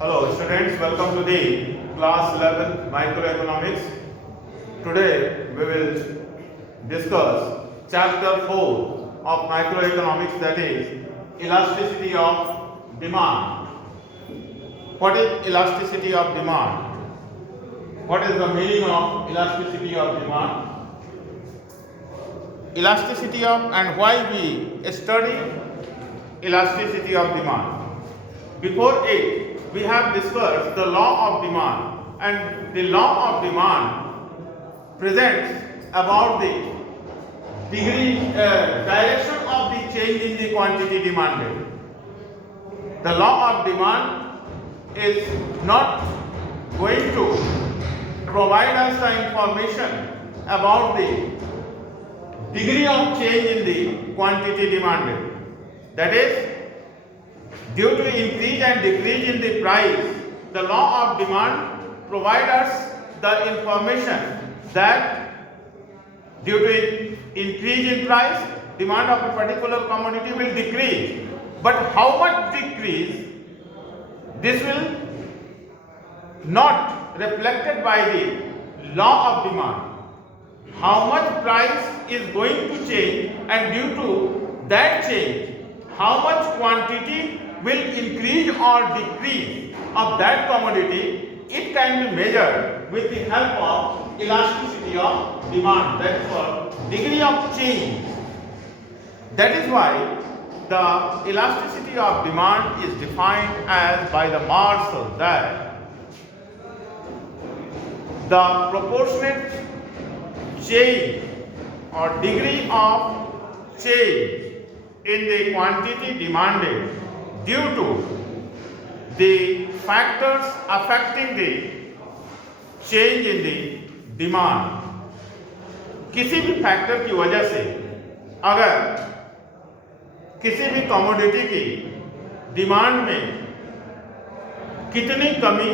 Hello students, welcome to the class 11 microeconomics. Today we will discuss chapter 4 of microeconomics, that is elasticity of demand. What is elasticity of demand? What is the meaning of elasticity of demand? Elasticity of, and why we study elasticity of demand. Before it, we have discussed the law of demand, and the law of demand presents about the direction of the change in the quantity demanded. The law of demand is not going to provide us the information about the degree of change in the quantity demanded. That is, due to increase and decrease in the price, the law of demand provides us the information that due to increase in price, demand of a particular commodity will decrease. But how much decrease? This will not reflected by the law of demand. How much price is going to change, and due to that change, how much quantity will increase or decrease of that commodity, it can be measured with the help of elasticity of demand. That is called degree of change. That is why the elasticity of demand is defined as by the Marshall, that the proportionate change or degree of change in the quantity demanded due to the factors affecting the change in the demand. किसी भी factor की वजह से अगर किसी भी commodity की demand में कितनी कमी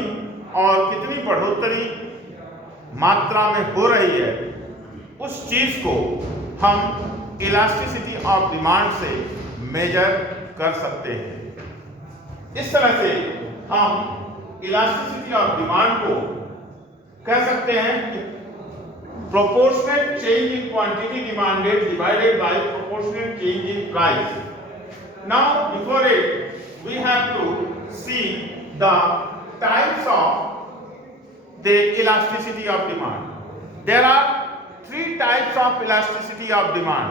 और कितनी बढ़ोतरी मात्रा में हो रही है, उस चीज को हम इलास्टिसिटी ऑफ डिमांड से मेजर कर सकते हैं। इस तरह से हम इलास्टिसिटी ऑफ डिमांड को कह सकते हैं कि proportional change in quantity demanded divided by proportional change in price. Now before it we have to see the types of the elasticity of demand. There are three types of elasticity of demand.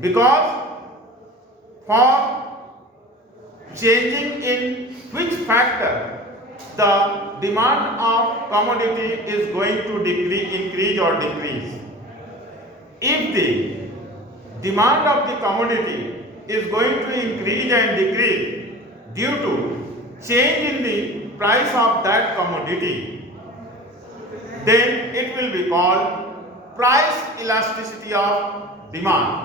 Because for changing in which factor the demand of commodity is going to increase or decrease. If the demand of the commodity is going to increase and decrease due to change in the price of that commodity, then it will be called price elasticity of demand.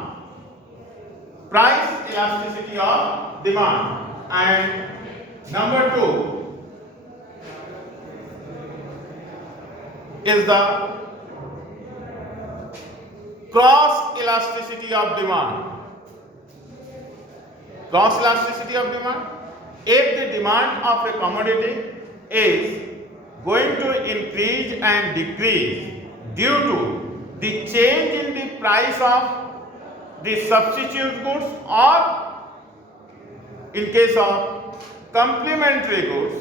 Price elasticity of demand. And number 2 is the cross elasticity of demand. Cross elasticity of demand. If the demand of a commodity is going to increase and decrease due to the change in the price of the substitute goods, or in case of complementary goods,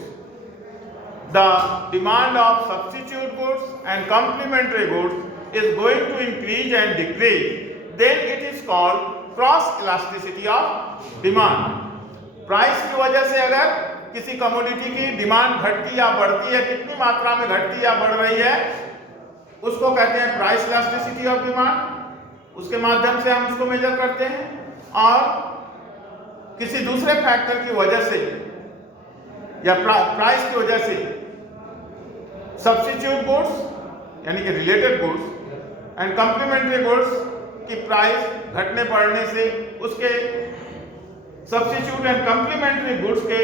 the demand of substitute goods and complementary goods is going to increase and decrease, then it is called cross elasticity of demand. Price की वजह से अगर किसी commodity की demand घटती या बढ़ती है, कितनी मात्रा में घटती या बढ़ रही है, उसको कहते हैं प्राइस इलास्टिसिटी ऑफ डिमांड। उसके माध्यम से हम उसको मेजर करते हैं। और किसी दूसरे फैक्टर की वजह से या प्राइस की वजह से सब्स्टिट्यूट गुड्स यानी कि related goods and complementary goods की प्राइस घटने बढ़ने से उसके सब्स्टिट्यूट एंड कॉम्प्लीमेंट्री गुड्स के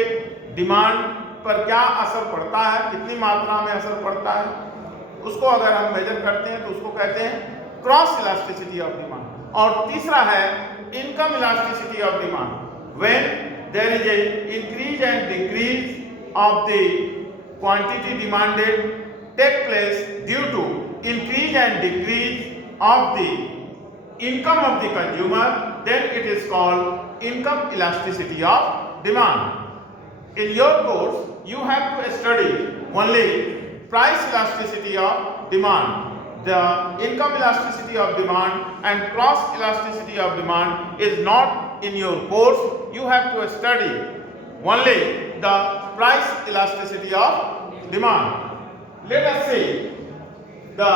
डिमांड पर क्या असर पड़ता है, कितनी मात्रा में असर पड़ता है, उसको अगर हम मेजर करते हैं तो उसको कहते हैं क्रॉस इलास्टिसिटी ऑफ डिमांड। और तीसरा है income elasticity of demand. When there is a increase and decrease of the quantity demanded take place due to increase and decrease of the income of the consumer, then it is called income elasticity of demand. In your course, you have to study only price elasticity of demand. The income elasticity of demand and cross elasticity of demand is not in your course. You have to study only the price elasticity of demand. Let us see the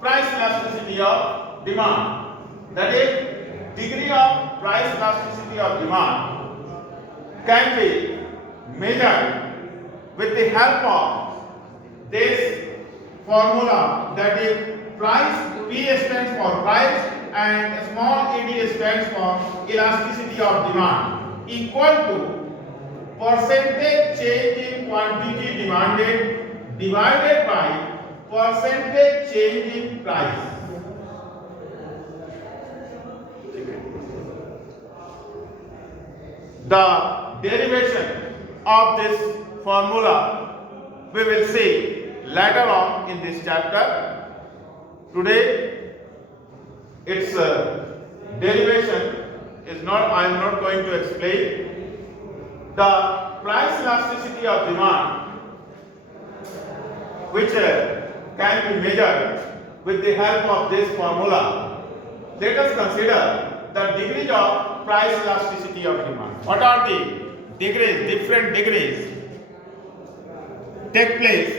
price elasticity of demand. That is, degree of price elasticity of demand can be measured with the help of this formula, that is price, P stands for price and small ed stands for elasticity of demand, equal to percentage change in quantity demanded divided by percentage change in price. The derivation of this formula we will see later on in this chapter. Today its derivation is not, I am not going to explain. The price elasticity of demand, which can be measured with the help of this formula. Let us consider the degrees of price elasticity of demand. What are the degrees? Different degrees take place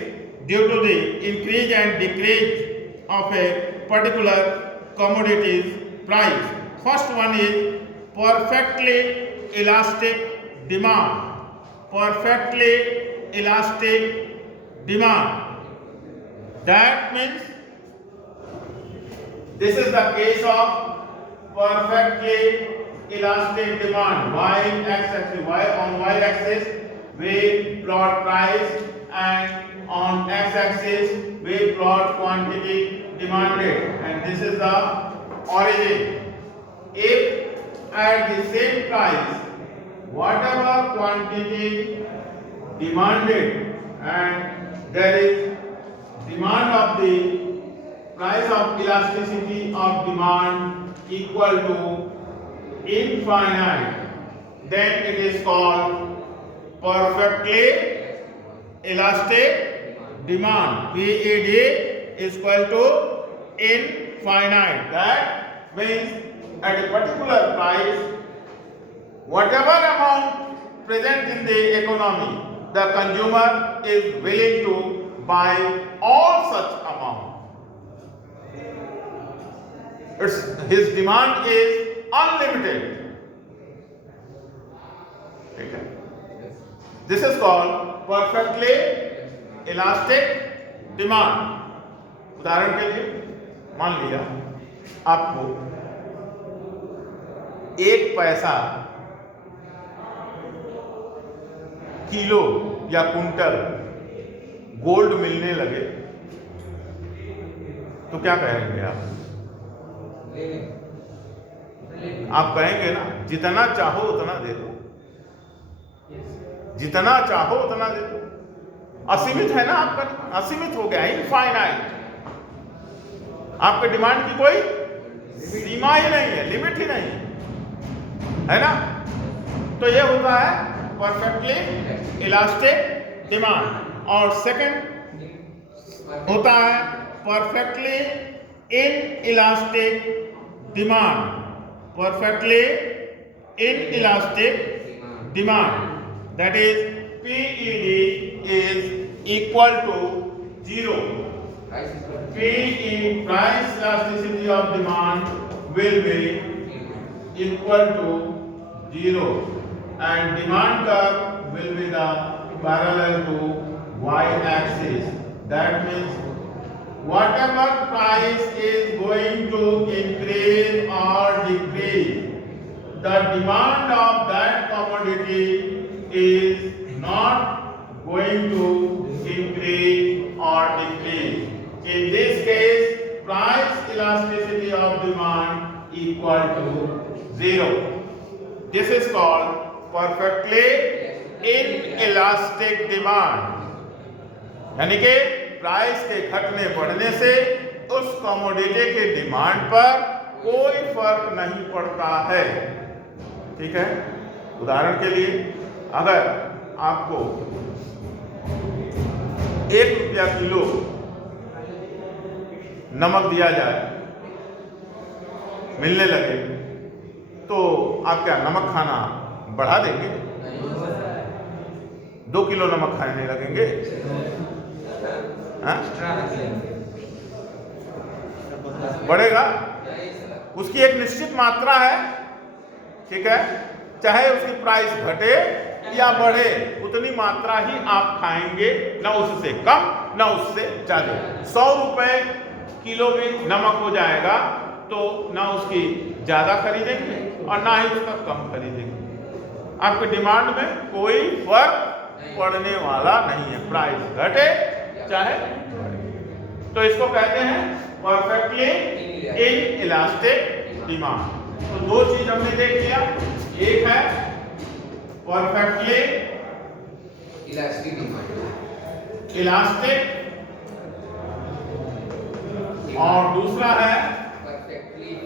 due to the increase and decrease of a particular commodity's price. First one is perfectly elastic demand. Perfectly elastic demand. That means this is the case of perfectly elastic demand. Y-axis, on y-axis we plot price and on x-axis we plot quantity demanded, and this is the origin. If at the same price whatever quantity demanded and there is demand of the price of elasticity of demand equal to infinite, then it is called perfectly elastic demand. PED is equal to infinite. That means at a particular price, whatever amount present in the economy, the consumer is willing to buy all such amount. His demand is unlimited. Okay. This is called perfectly elastic demand. उदाहरण के लिए मान लिया आपको 1 पैसा kilo या quintal gold मिलने लगे तो क्या कहेंगे आप कहेंगे ना जितना चाहो उतना दे दो, जितना चाहो उतना दे दो। असीमित है ना आपका, असीमित हो गया, इनफाइनाइट। आपके डिमांड की कोई सीमा ही नहीं है, लिमिट ही नहीं है ना। तो ये होता है परफेक्टली इलास्टिक डिमांड। और सेकंड होता है perfectly in elastic demand. Perfectly in elastic demand, that is PED is equal to 0. PE, price elasticity of demand, will be equal to 0 and demand curve will be the parallel to y-axis. That means whatever price is going to increase or decrease, the demand of that commodity is not going to increase or decrease. In this case, price elasticity of demand equal to 0. This is called perfectly inelastic demand, यानी कि price के घटने बढ़ने से उस commodity के demand पर कोई फर्क नहीं पड़ता है। ठीक है, उदाहरण के लिए अगर आपको 1 रुपया किलो नमक दिया जाए, मिलने लगे, तो आप क्या नमक खाना बढ़ा देंगे? 2 किलो नमक खाने लगेंगे? हाँ? बढ़ेगा? उसकी एक निश्चित मात्रा है, ठीक है, चाहे उसकी प्राइस घटे या बढ़े, उतनी मात्रा ही आप खाएंगे, ना उससे कम ना उससे ज्यादा। 100 रुपए किलो में नमक हो जाएगा तो ना उसकी ज्यादा खरीदेंगे और ना ही उसका कम खरीदेंगे। आपके डिमांड में कोई फर्क पड़ने वाला नहीं है, प्राइस घटे चाहे बढ़े। तो इसको कहते हैं परफेक्टली इनइलास्टिक डिमांड। तो 2 चीज हमने देख लिया, एक है परफेक्टली इलास्टिक डिमांड, इलास्टिक, और दूसरा है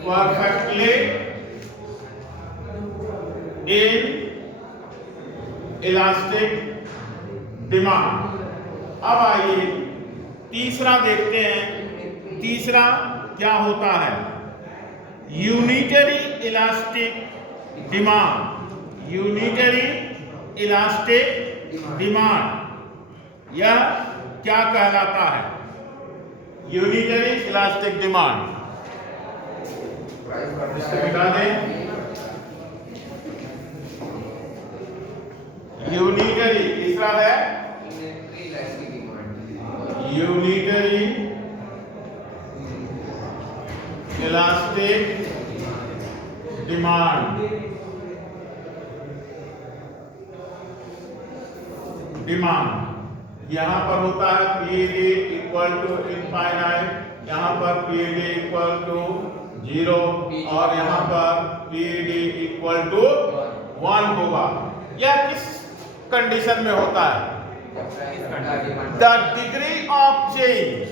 परफेक्टली इन इलास्टिक डिमांड। अब आइए तीसरा देखते हैं, तीसरा क्या होता है? Unitary elastic demand. Unitary elastic demand यह क्या कहलाता है? यूनिटरी इलास्टिक डिमांड बता दें। यूनिटरी तीसरा है यूनिटरी इलास्टिक डिमांड। डिमांड यहां पर होता है PAD इक्वल टू इनफाइनाइट, यहां पर PAD इक्वल टू 0 और यहां पर PAD इक्वल टू 1 होगा। यह किस कंडीशन में होता है? The degree of change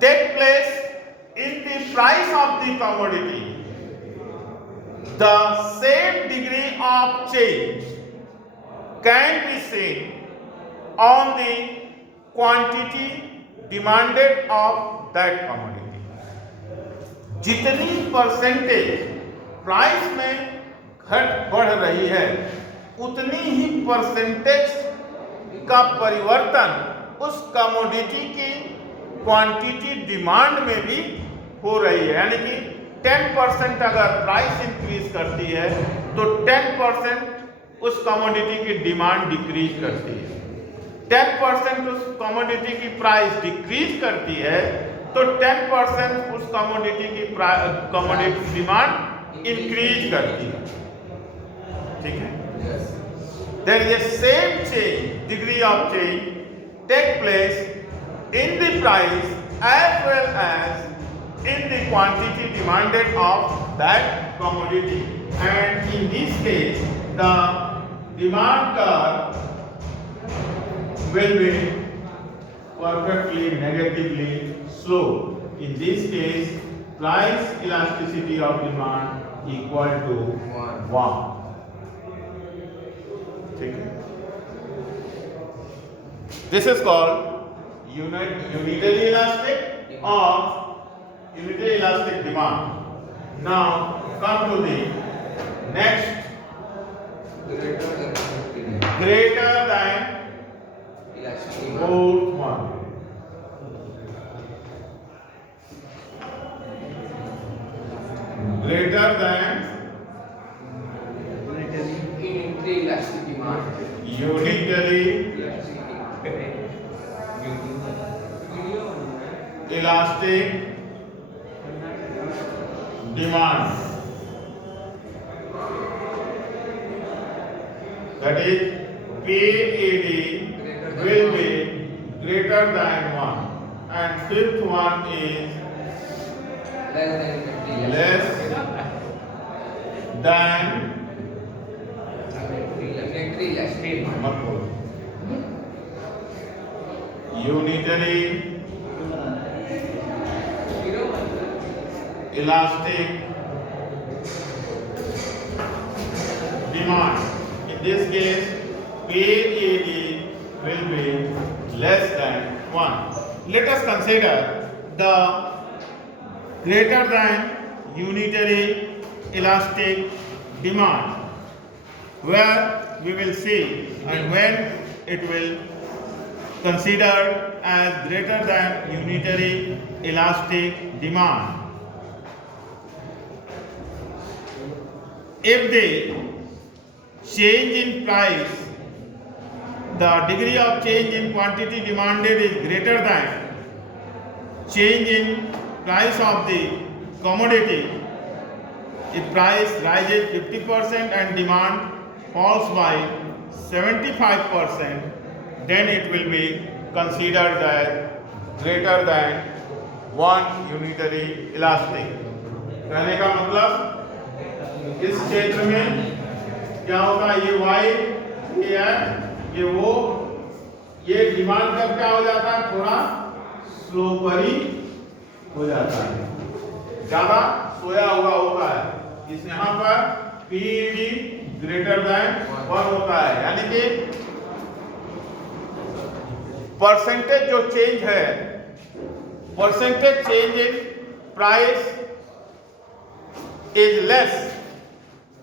take place in the price of the commodity. The same degree of change can be seen on the quantity demanded of that commodity. जितनी percentage price में घट बढ़ रही है, उतनी ही परसेंटेज का परिवर्तन उस कमोडिटी की क्वांटिटी डिमांड में भी हो रही है। यानी कि 10% अगर प्राइस इंक्रीज करती है तो 10% उस कमोडिटी की डिमांड डिक्रीज करती है। 10% उस कमोडिटी की प्राइस डिक्रीज करती है तो 10% उस कमोडिटी की कमोडिटी डिमांड इंक्रीज करती है। ठीक है, there is a same change, degree of change take place in the price as well as in the quantity demanded of that commodity, and in this case the demand curve will be perfectly negatively slope. In this case price elasticity of demand equal to 1. This is called unitary elastic or unitary elastic demand. Now come to the next, greater than both one. Greater than unitary elastic demand. Unitary elastic demand, that is PAD will be greater than 1, and fifth one is less than unitary elastic demand. मत बोलो, unitary elastic demand. In this case, PED will be less than 1. Let us consider the greater than unitary elastic demand, where we will see and when it will considered as greater than unitary elastic demand. If the change in price, the degree of change in quantity demanded is greater than change in price of the commodity. If price rises 50% and demand falls by 75%, then it will be considered as greater than 1 unitary elastic. कहने का मतलब इस क्षेत्र में क्या होगा, ये y, ये है, ये वो, ये डिमांड कब क्या हो जाता है, थोड़ा स्लोपरी हो जाता है, ज्यादा सोया हुआ होता है। इस यहाँ पर PED ग्रेटर देन 1 होता है, यानी कि परसेंटेज जो चेंज है, percentage change in price is less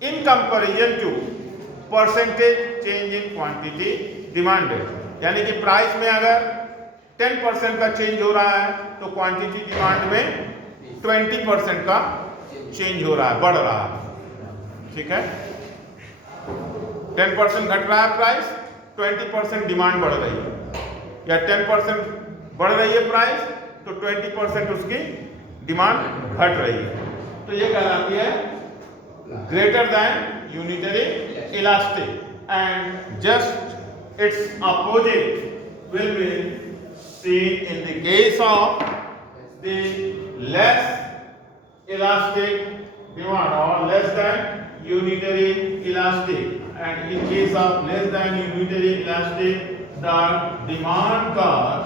in comparison to percentage change in quantity demanded. यानी कि प्राइस में अगर 10% का चेंज हो रहा है तो क्वांटिटी डिमांड में 20% का चेंज हो रहा है, बढ़ रहा है। ठीक है, 10% घट रहा है प्राइस, 20% डिमांड बढ़ रही है, या 10% बढ़ रही है प्राइस तो 20% उसकी डिमांड घट रही है, तो ये कहलाती है greater than unitary elastic, and just its opposite will be seen in the case of the less elastic demand or less than unitary elastic. And in case of less than unitary elastic, the demand curve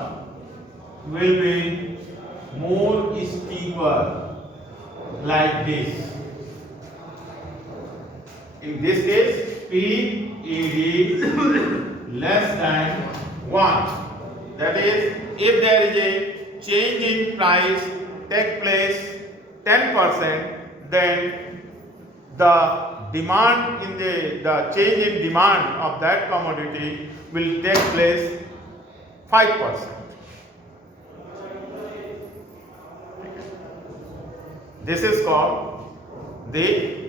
will be more steeper, like this. In this case, PED less than 1. That is, if there is a change in price take place 10%, then the demand in the change in demand of that commodity will take place 5%. This is called the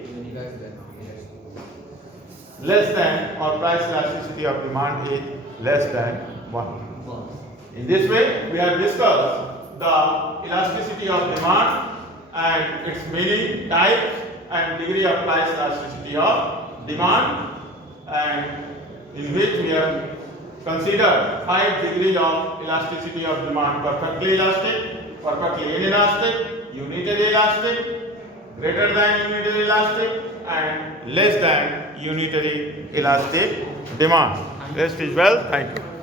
less than, or price elasticity of demand is less than 1. In this way, we have discussed the elasticity of demand and its meaning, type and degree of price elasticity of demand, and in which we have considered 5 degrees of elasticity of demand: perfectly elastic, perfectly inelastic, unitary elastic, greater than unitary elastic, and less than unitary elastic demand. Rest is well. Thank you.